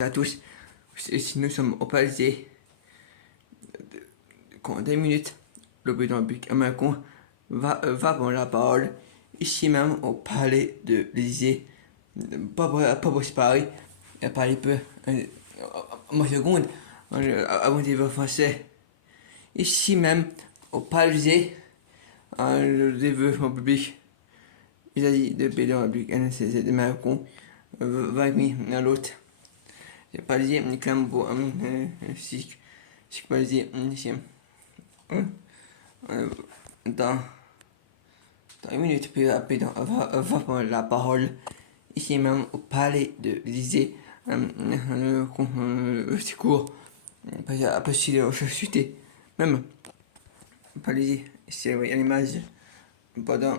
À tous, si nous sommes au Palais dans 10 minutes, le président américain va prendre la parole ici même au Palais de l'Élysée. Pas possible Paris, il parler peu, en seconde, avant de dire français. Ici même au Palais, le développement public, il a dit le président américain, c'est américain, va venir à l'autre. C'est pas dit, comme pour si pas dit, dans une minute, puis après, va prendre la parole ici même au palais de l'Élysée, le secours, après si le chuté, même, palais, c'est l'image, pendant,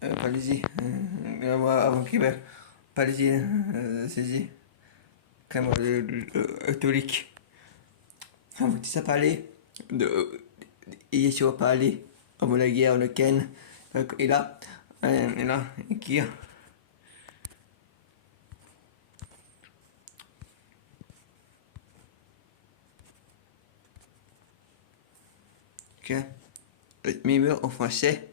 palais, avant qu'il va, palais, c'est comme catholique. On va ça parler de Yeshua parler avant la guerre de Ken et là qui mais en français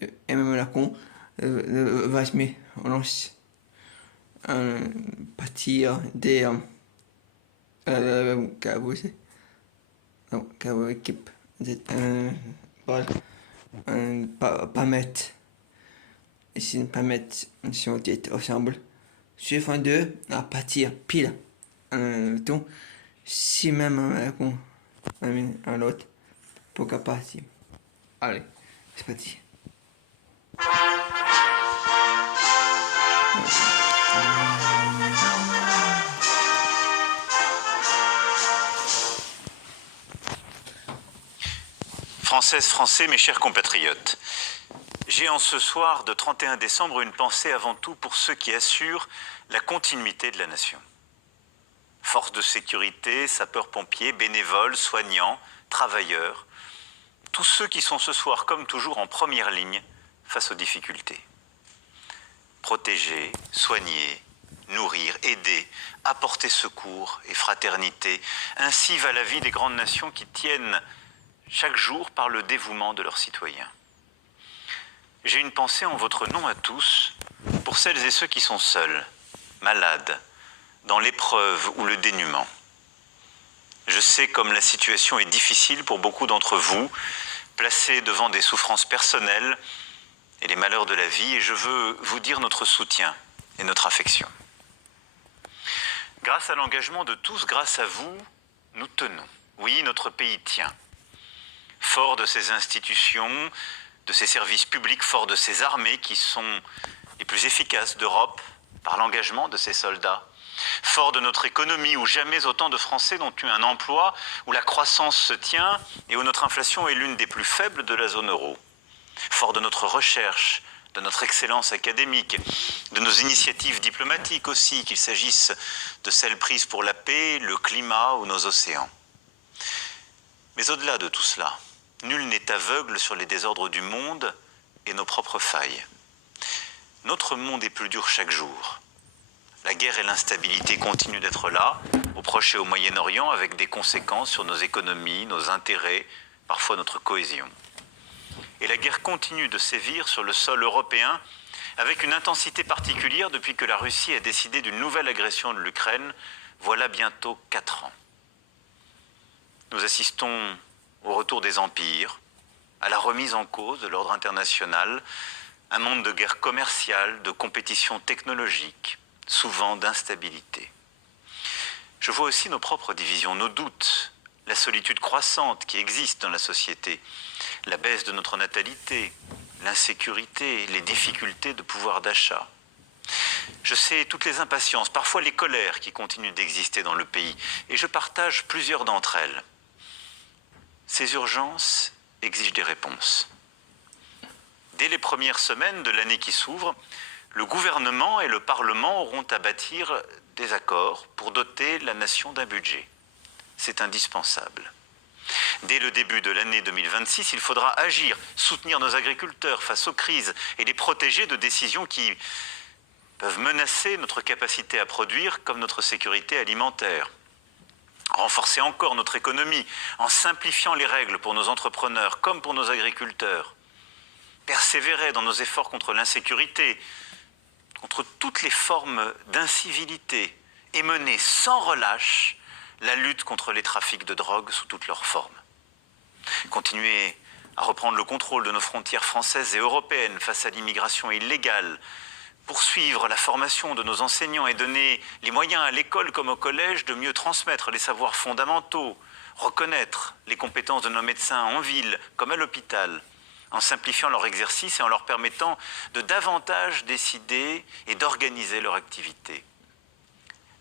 et même la con va se mettre en lance partir des équipe pas mettre si ne pas mettre si on était ensemble suivant deux à partir pile donc si même un autre pour qu'à partir allez c'est parti. Françaises, Français, mes chers compatriotes, j'ai en ce soir de 31 décembre une pensée avant tout pour ceux qui assurent la continuité de la nation. Forces de sécurité, sapeurs-pompiers, bénévoles, soignants, travailleurs, tous ceux qui sont ce soir comme toujours en première ligne face aux difficultés. Protéger, soigner, nourrir, aider, apporter secours et fraternité, ainsi va la vie des grandes nations qui tiennent chaque jour par le dévouement de leurs citoyens. J'ai une pensée en votre nom à tous pour celles et ceux qui sont seuls, malades, dans l'épreuve ou le dénuement. Je sais comme la situation est difficile pour beaucoup d'entre vous, placés devant des souffrances personnelles et les malheurs de la vie, et je veux vous dire notre soutien et notre affection. Grâce à l'engagement de tous, grâce à vous, nous tenons. Oui, notre pays tient. Fort de ses institutions, de ses services publics, fort de ses armées qui sont les plus efficaces d'Europe par l'engagement de ses soldats, fort de notre économie où jamais autant de Français n'ont eu un emploi, où la croissance se tient et où notre inflation est l'une des plus faibles de la zone euro, fort de notre recherche, de notre excellence académique, de nos initiatives diplomatiques aussi, qu'il s'agisse de celles prises pour la paix, le climat ou nos océans. Mais au-delà de tout cela, nul n'est aveugle sur les désordres du monde et nos propres failles. Notre monde est plus dur chaque jour. La guerre et l'instabilité continuent d'être là, au Proche et au Moyen-Orient, avec des conséquences sur nos économies, nos intérêts, parfois notre cohésion. Et la guerre continue de sévir sur le sol européen, avec une intensité particulière depuis que la Russie a décidé d'une nouvelle agression de l'Ukraine, voilà bientôt 4 ans. Nous assistons au retour des empires, à la remise en cause de l'ordre international, un monde de guerre commerciale, de compétition technologique, souvent d'instabilité. Je vois aussi nos propres divisions, nos doutes, la solitude croissante qui existe dans la société, la baisse de notre natalité, l'insécurité, les difficultés de pouvoir d'achat. Je sais toutes les impatiences, parfois les colères qui continuent d'exister dans le pays, et je partage plusieurs d'entre elles. Ces urgences exigent des réponses. Dès les premières semaines de l'année qui s'ouvre, le gouvernement et le Parlement auront à bâtir des accords pour doter la nation d'un budget. C'est indispensable. Dès le début de l'année 2026, il faudra agir, soutenir nos agriculteurs face aux crises et les protéger de décisions qui peuvent menacer notre capacité à produire comme notre sécurité alimentaire. Renforcer encore notre économie en simplifiant les règles pour nos entrepreneurs comme pour nos agriculteurs. Persévérer dans nos efforts contre l'insécurité, contre toutes les formes d'incivilité et mener sans relâche la lutte contre les trafics de drogue sous toutes leurs formes. Continuer à reprendre le contrôle de nos frontières françaises et européennes face à l'immigration illégale, poursuivre la formation de nos enseignants et donner les moyens à l'école comme au collège de mieux transmettre les savoirs fondamentaux, reconnaître les compétences de nos médecins en ville comme à l'hôpital, en simplifiant leur exercice et en leur permettant de davantage décider et d'organiser leur activité.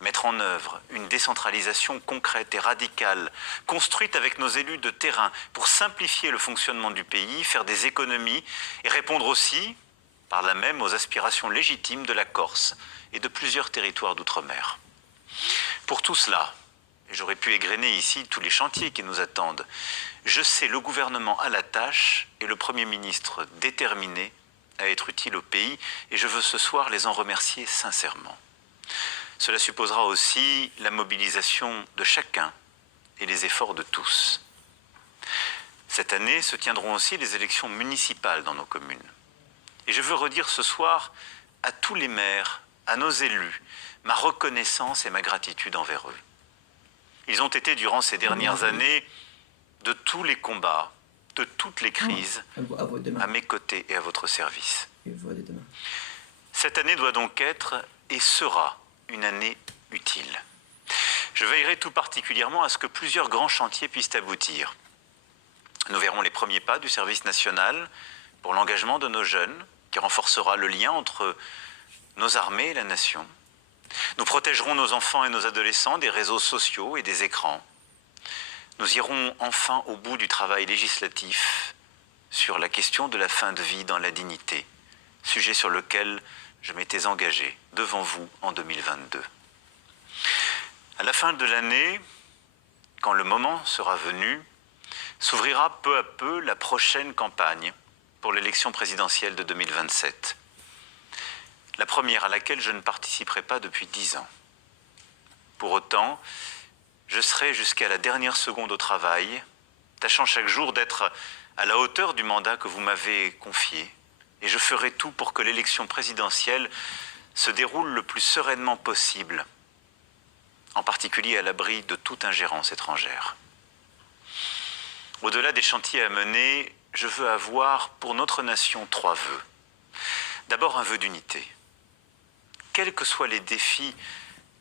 Mettre en œuvre une décentralisation concrète et radicale, construite avec nos élus de terrain pour simplifier le fonctionnement du pays, faire des économies et répondre aussi, par là même, aux aspirations légitimes de la Corse et de plusieurs territoires d'outre-mer. Pour tout cela, et j'aurais pu égrener ici tous les chantiers qui nous attendent, je sais le gouvernement à la tâche et le Premier ministre déterminé à être utile au pays, et je veux ce soir les en remercier sincèrement. Cela supposera aussi la mobilisation de chacun et les efforts de tous. Cette année se tiendront aussi les élections municipales dans nos communes. Et je veux redire ce soir à tous les maires, à nos élus, ma reconnaissance et ma gratitude envers eux. Ils ont été durant ces dernières années de tous les combats, de toutes les crises, à mes côtés et à votre service. Cette année doit donc être et sera une année utile. Je veillerai tout particulièrement à ce que plusieurs grands chantiers puissent aboutir. Nous verrons les premiers pas du service national pour l'engagement de nos jeunes, qui renforcera le lien entre nos armées et la nation. Nous protégerons nos enfants et nos adolescents des réseaux sociaux et des écrans. Nous irons enfin au bout du travail législatif sur la question de la fin de vie dans la dignité, sujet sur lequel je m'étais engagé devant vous en 2022. À la fin de l'année, quand le moment sera venu, s'ouvrira peu à peu la prochaine campagne pour l'élection présidentielle de 2027. La première à laquelle je ne participerai pas depuis 10 ans. Pour autant, je serai jusqu'à la dernière seconde au travail, tâchant chaque jour d'être à la hauteur du mandat que vous m'avez confié, et je ferai tout pour que l'élection présidentielle se déroule le plus sereinement possible, en particulier à l'abri de toute ingérence étrangère. Au-delà des chantiers à mener, je veux avoir pour notre nation 3 vœux. D'abord un vœu d'unité. Quels que soient les défis,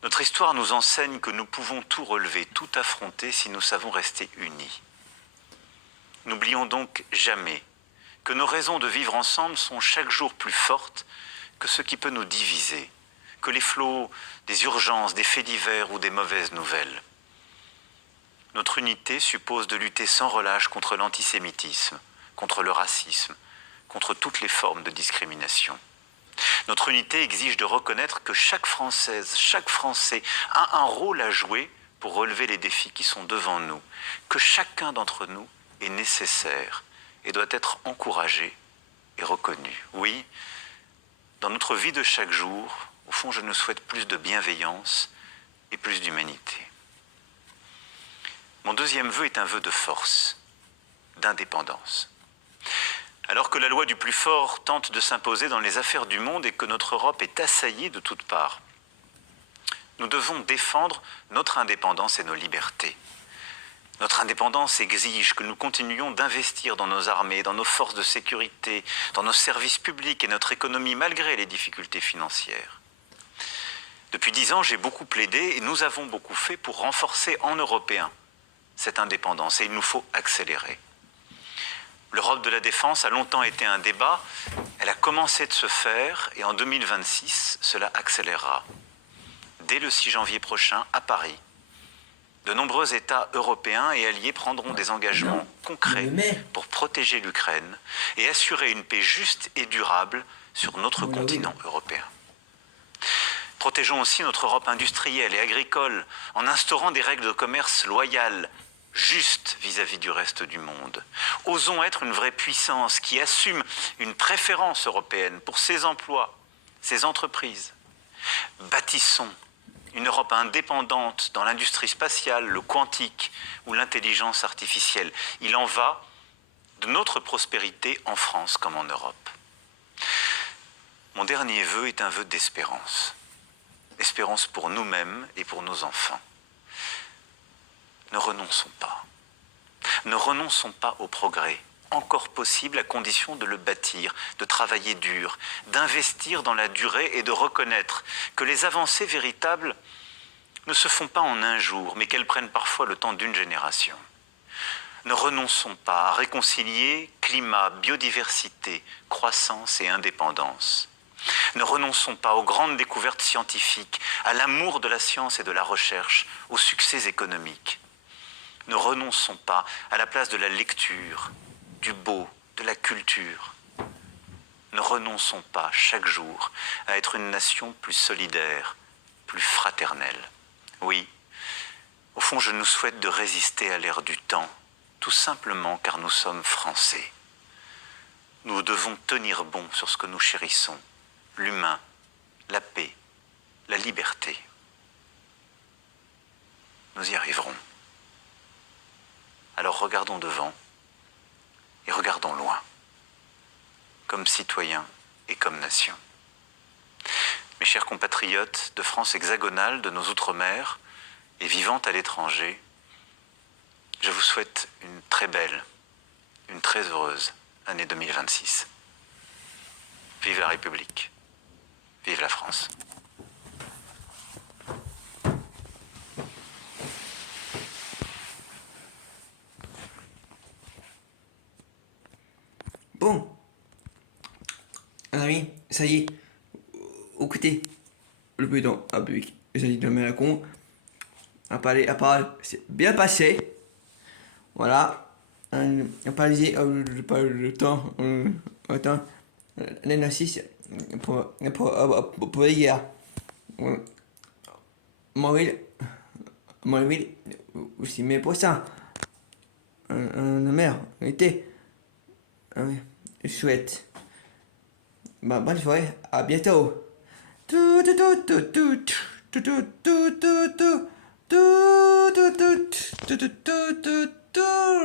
notre histoire nous enseigne que nous pouvons tout relever, tout affronter si nous savons rester unis. N'oublions donc jamais que nos raisons de vivre ensemble sont chaque jour plus fortes que ce qui peut nous diviser, que les flots des urgences, des faits divers ou des mauvaises nouvelles. Notre unité suppose de lutter sans relâche contre l'antisémitisme, contre le racisme, contre toutes les formes de discrimination. Notre unité exige de reconnaître que chaque Française, chaque Français a un rôle à jouer pour relever les défis qui sont devant nous, que chacun d'entre nous est nécessaire et doit être encouragé et reconnu. Oui, dans notre vie de chaque jour, au fond, je nous souhaite plus de bienveillance et plus d'humanité. Mon deuxième vœu est un vœu de force, d'indépendance. Alors que la loi du plus fort tente de s'imposer dans les affaires du monde et que notre Europe est assaillie de toutes parts, nous devons défendre notre indépendance et nos libertés. Notre indépendance exige que nous continuions d'investir dans nos armées, dans nos forces de sécurité, dans nos services publics et notre économie malgré les difficultés financières. Depuis 10 ans, j'ai beaucoup plaidé et nous avons beaucoup fait pour renforcer en Européens cette indépendance et il nous faut accélérer. L'Europe de la défense a longtemps été un débat, elle a commencé de se faire et en 2026, cela accélérera. Dès le 6 janvier prochain, à Paris, de nombreux États européens et alliés prendront des engagements concrets pour protéger l'Ukraine et assurer une paix juste et durable sur notre continent européen. Protégeons aussi notre Europe industrielle et agricole en instaurant des règles de commerce loyales, justes vis-à-vis du reste du monde. Osons être une vraie puissance qui assume une préférence européenne pour ses emplois, ses entreprises Bâtissons une Europe indépendante dans l'industrie spatiale, le quantique ou l'intelligence artificielle. Il en va de notre prospérité en France comme en Europe. Mon dernier vœu est un vœu d'espérance. Espérance pour nous-mêmes et pour nos enfants. Ne renonçons pas. Ne renonçons pas au progrès, encore possible à condition de le bâtir, de travailler dur, d'investir dans la durée et de reconnaître que les avancées véritables ne se font pas en un jour, mais qu'elles prennent parfois le temps d'une génération. Ne renonçons pas à réconcilier climat, biodiversité, croissance et indépendance. Ne renonçons pas aux grandes découvertes scientifiques, à l'amour de la science et de la recherche, aux succès économiques. Ne renonçons pas à la place de la lecture, du beau, de la culture. Ne renonçons pas chaque jour à être une nation plus solidaire, plus fraternelle. Oui, au fond, je nous souhaite de résister à l'ère du temps, tout simplement car nous sommes Français. Nous devons tenir bon sur ce que nous chérissons, l'humain, la paix, la liberté. Nous y arriverons. Alors regardons devant et regardons loin, comme citoyens et comme nation. Mes chers compatriotes de France hexagonale, de nos outre-mer et vivant à l'étranger, je vous souhaite une très belle, une très heureuse année 2026. Vive la République, vive la France. Bon, un ami, ça y est, écoutez, le président Abuk, ça y est, de Macron, a parlé, c'est bien passé, voilà, a parlé, le temps, attends, l'exercice pour hier, Maurice, aussi, mais pour ça, la mère, était, je souhaite. Bah, bonne soirée, à bientôt. Tout, tout, tout, tout, tout, tout, tout, tout, tout, tout, tout, tout, tout, tout, tout, tout, tout.